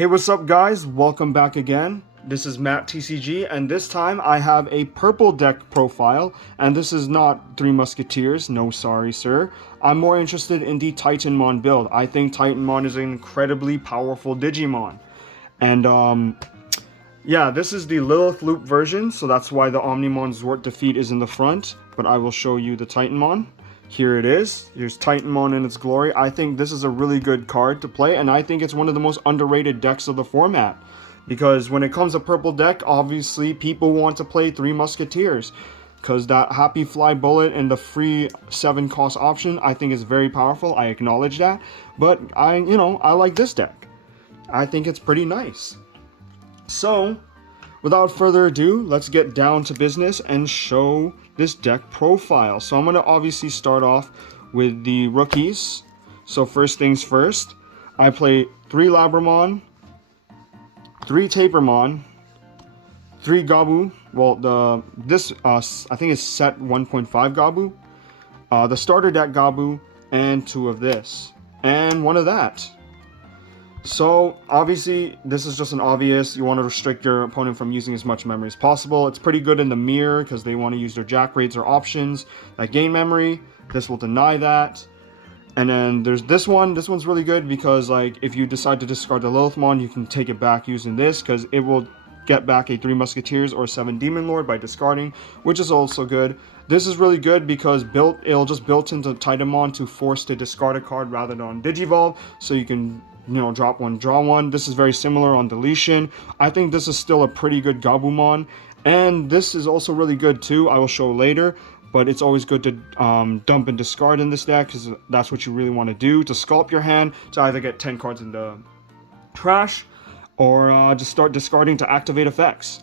Hey, what's up guys? Welcome back again. This is MatteTCG, and this time I have a purple deck profile, and this is not Three Musketeers, no sorry sir. I'm more interested in the Titamon build. I think Titamon is an incredibly powerful Digimon. And yeah, this is the Lilith Loop version, so that's why the Omnimon Zwart defeat is in the front, but I will show you the Titamon. Here it is. Here's Titamon in its glory. I think this is a really good card to play, and I think it's one of the most underrated decks of the format. Because when it comes to purple deck, obviously people want to play Three Musketeers. Because that Happy Fly Bullet and the free 7 cost option, I think is very powerful. I acknowledge that. But I like this deck. I think it's pretty nice. So, without further ado, let's get down to business and show this deck profile. So I'm going to obviously start off with the rookies. So first things first, I play 3 Labramon, 3 Tapermon, 3 Gabu. Well, this I think is set 1.5 Gabu, the starter deck Gabu, and 2 of this, and 1 of that. So, obviously, this is just an obvious. You want to restrict your opponent from using as much memory as possible. It's pretty good in the mirror because they want to use their jack raids or options that gain memory. This will deny that. And then there's this one. This one's really good because, like, if you decide to discard the Lilithmon, you can take it back using this because it will get back a 3 Musketeers or 7 Demon Lord by discarding, which is also good. This is really good because it'll just built into Titamon to force to discard a card rather than on Digivolve, so you can drop 1, draw 1. This is very similar on deletion. I think this is still a pretty good Gabumon, and this is also really good too. I will show later, but it's always good to dump and discard in this deck because that's what you really want to do, to sculpt your hand to either get 10 cards in the trash or just start discarding to activate effects.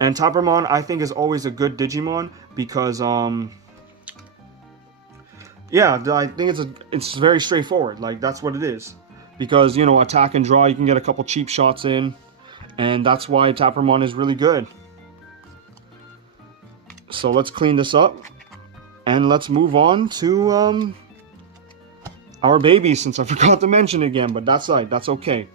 And Tappermon, I think, is always a good Digimon because yeah, I think it's very straightforward. Like, that's what it is. Because, attack and draw, you can get a couple cheap shots in. And that's why Tappermon is really good. So let's clean this up. And let's move on to our baby, since I forgot to mention it again. But that's okay.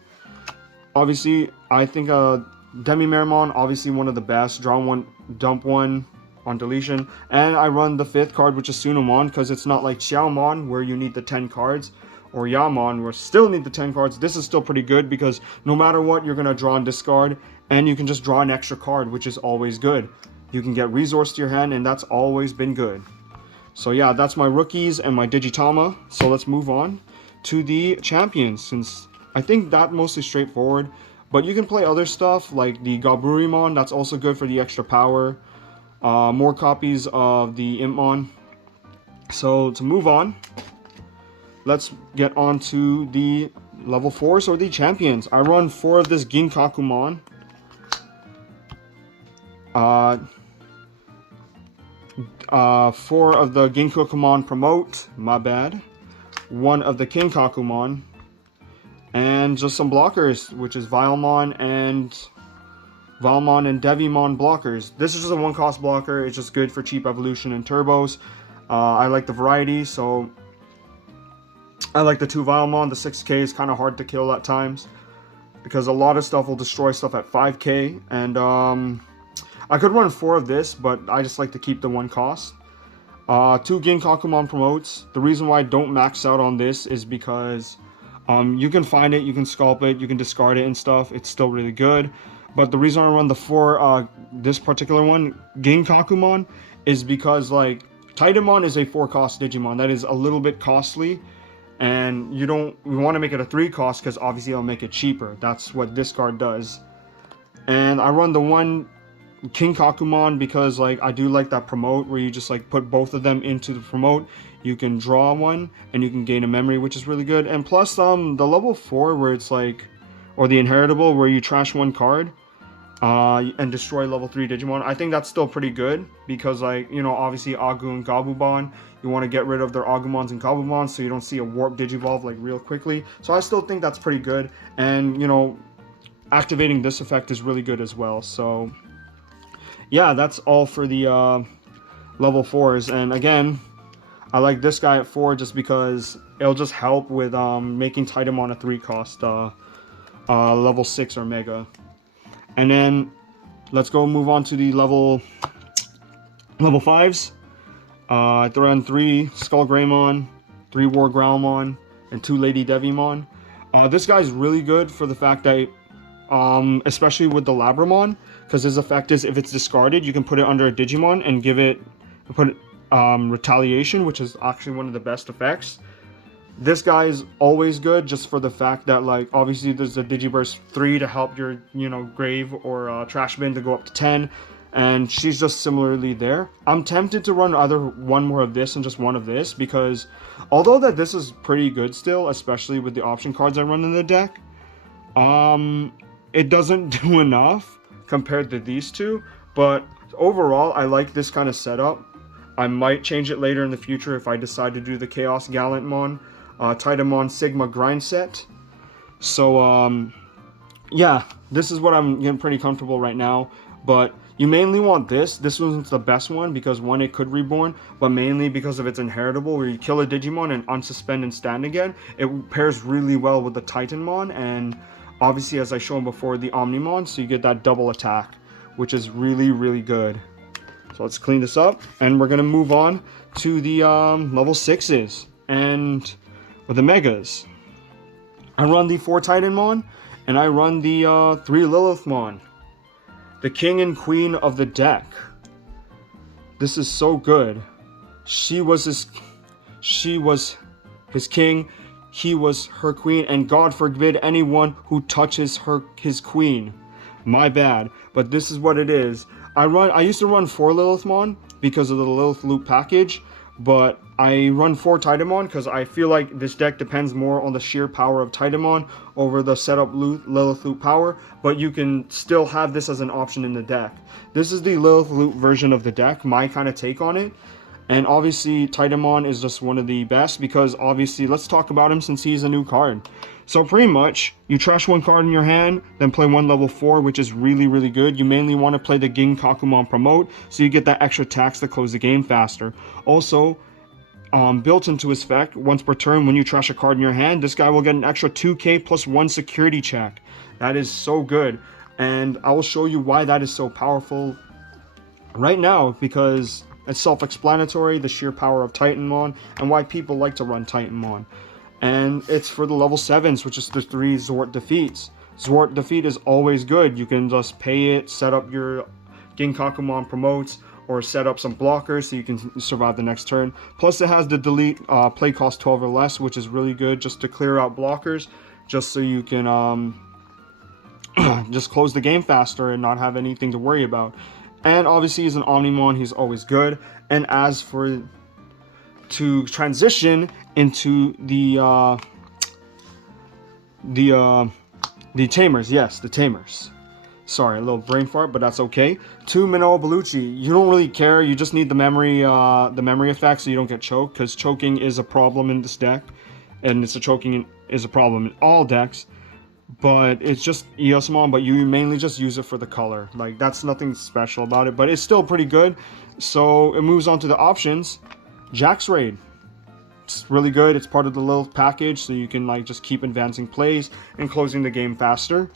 Obviously, I think Demi-Meramon, obviously one of the best. Draw 1, dump 1 on deletion. And I run the 5th card, which is Sunamon, because it's not like Xiaomon, where you need the 10 cards. Or Yamon, where still need the 10 cards. This is still pretty good because no matter what, you're going to draw and discard, and you can just draw an extra card, which is always good. You can get resource to your hand, and that's always been good. So yeah, that's my rookies and my Digitama. So let's move on to the champions, since I think that mostly straightforward. But you can play other stuff like the Gaburimon, that's also good for the extra power. More copies of the Impmon. So to move on, let's get on to the level 4s, or the champions. I run 4 of this Ginkakumon. 4 of the Ginkakumon Promote, my bad. 1 of the Kinkakumon. And just some blockers, which is Vilemon and Devimon blockers. This is just a 1-cost blocker. It's just good for cheap evolution and turbos. I like the variety, so I like the 2 Vilemon. The 6k is kind of hard to kill at times because a lot of stuff will destroy stuff at 5k. And I could run 4 of this, but I just like to keep the 1 cost. 2 Ginkakumon promotes. The reason why I don't max out on this is because you can find it, you can sculpt it, you can discard it and stuff. It's still really good. But the reason I run the 4, this particular one, Ginkakumon, is because, like, Titamon is a 4-cost Digimon. That is a little bit costly. And we want to make it a 3-cost because obviously it'll make it cheaper. That's what this card does. And I run the 1 Kinkakumon because, like, I do like that promote where you just, like, put both of them into the promote. You can draw 1 and you can gain a memory, which is really good. And plus the level 4 where it's like, or the inheritable where you trash 1 card and destroy level 3 Digimon. I think that's still pretty good because, like, obviously Agu and Gabumon, you want to get rid of their Agumons and Gabumons so you don't see a warp Digivolve, like, real quickly. So I still think that's pretty good. And, activating this effect is really good as well. So yeah, that's all for the level 4s. And again, I like this guy at 4 just because it'll just help with making Titamon a 3-cost level 6 or Mega. And then let's go move on to the level 5s. I throw in 3 Skull Greymon, 3 War Growlmon, and 2 Lady Devimon. This guy's really good for the fact that, especially with the Labramon, because his effect is if it's discarded, you can put it under a Digimon and put Retaliation, which is actually one of the best effects. This guy is always good just for the fact that, like, obviously there's a Digiburst 3 to help your, grave or trash bin to go up to 10. And she's just similarly there. I'm tempted to run one more of this and just one of this, because although that this is pretty good still, especially with the option cards I run in the deck, it doesn't do enough compared to these two. But overall, I like this kind of setup. I might change it later in the future if I decide to do the Chaos Gallantmon, Titamon Sigma grind set. So, yeah, this is what I'm getting pretty comfortable right now. But you mainly want this. This one's the best one because, one, it could reborn, but mainly because of its inheritable, where you kill a Digimon and unsuspend and stand again. It pairs really well with the Titanmon, and obviously, as I shown before, the Omnimon, so you get that double attack, which is really, really good. So let's clean this up, and we're going to move on to the level 6s. And with the Megas, I run the 4 Titanmon, and I run the 3 Lilithmon. The king and queen of the deck. This is so good. She was his king, he was her queen, and God forbid anyone who touches his queen. My bad, but this is what it is. I used to run 4 Lilithmon because of the Lilith Loop package, but I run 4 Titamon because I feel like this deck depends more on the sheer power of Titamon over the setup Lilith Loop power, but you can still have this as an option in the deck. This is the Lilith Loop version of the deck, my kind of take on it. And obviously Titamon is just one of the best because, obviously, let's talk about him since he's a new card. So pretty much, you trash 1 card in your hand, then play 1 level 4, which is really, really good. You mainly want to play the Ginkakumon Promote, so you get that extra tax to close the game faster. Also, built into his effect, once per turn, when you trash a card in your hand, this guy will get an extra 2k plus 1 security check. That is so good, and I will show you why that is so powerful right now, because it's self-explanatory, the sheer power of Titanmon, and why people like to run Titanmon. And it's for the level 7s, which is the 3 Zwart defeats. Zwart defeat is always good. You can just pay it, set up your Ginkakumon promotes, or set up some blockers so you can survive the next turn. Plus it has the delete play cost 12 or less, which is really good just to clear out blockers, just so you can just close the game faster and not have anything to worry about. And obviously he's an Omnimon, he's always good. And as for to transition into the Tamers, yes, the Tamers. Sorry, a little brain fart, but that's okay. 2 Minoa Bellucci. You don't really care. You just need the memory effect so you don't get choked, because choking is a problem in this deck, and choking is a problem in all decks. But it's just Eosmon, but you mainly just use it for the color. Like, that's nothing special about it, but it's still pretty good. So it moves on to the options. Jax Raid. It's really good. It's part of the Lilith package, so you can like just keep advancing plays and closing the game faster.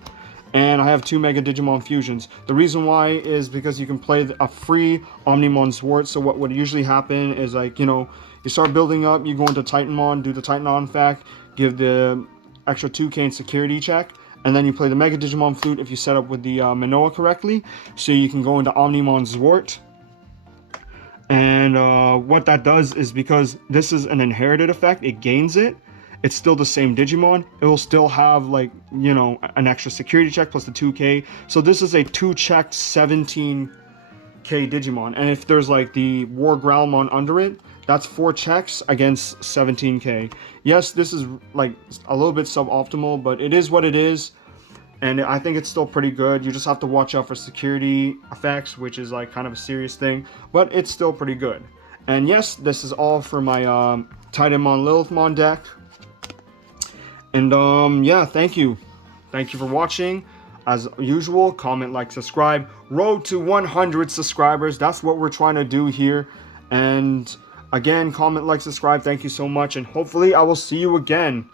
And I have 2 Mega Digimon fusions. The reason why is because you can play a free Omnimon Zwart. So what would usually happen is, like, you start building up, you go into Titanmon, do the Titanmon fact, give the extra 2k in security check, and then you play the Mega Digimon Flute if you set up with the Minoa correctly, so you can go into Omnimon Zwart. And what that does is, because this is an inherited effect, it gains it. It's still the same Digimon. It will still have, like, an extra security check plus the 2k. So this is a 2-check 17k Digimon. And if there's like the War Growlmon under it, that's 4 checks against 17k. Yes, this is like a little bit suboptimal, but it is what it is. And I think it's still pretty good. You just have to watch out for security effects, which is like kind of a serious thing, but it's still pretty good. And yes, this is all for my Titamon Lilithmon deck. And yeah, thank you for watching. As usual, comment, like, subscribe. Road to 100 subscribers, that's what we're trying to do here. And again, comment, like, subscribe. Thank you so much, and hopefully I will see you again.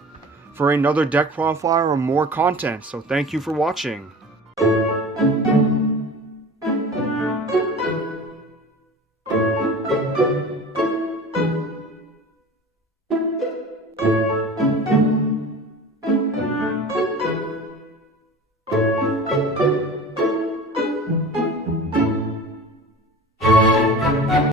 for another deck profile or more content. So thank you for watching.